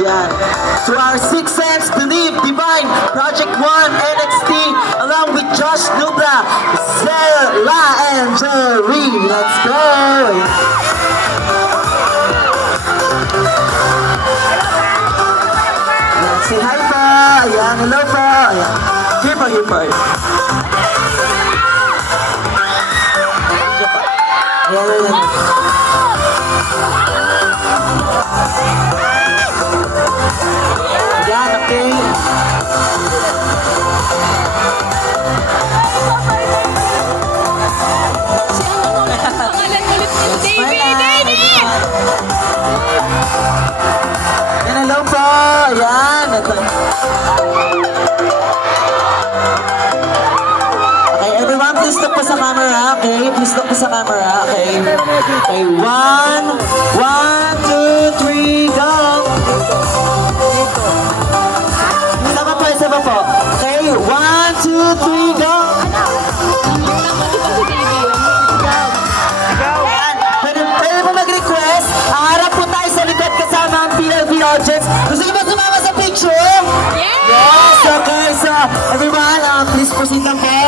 Ayan. To our Six Sense, Believe, Divine, Project 1, NXT, along with Josh Nubla, Zella, and Jerry. Let's go! Ayan, say hi po. Ayan, hello po. Ayan. Here po, here po. Ayan, ayan. Ayan, okay. Pangalan ulit yung Davey! Ayan, hello po. Ayan. Okay, everyone, please look po sa camera. Okay, please look po sa camera. Okay. Okay, 1, 2, 3, go! Isa pa po. Okay, 1, 2, 3, go! Pwede po mag-request. Harap po tayo sa likod kasama ang PLV audience. Gusto niyo ba sumama sa picture? Yeah! Yes! Okay, so everyone, please proceed lang po.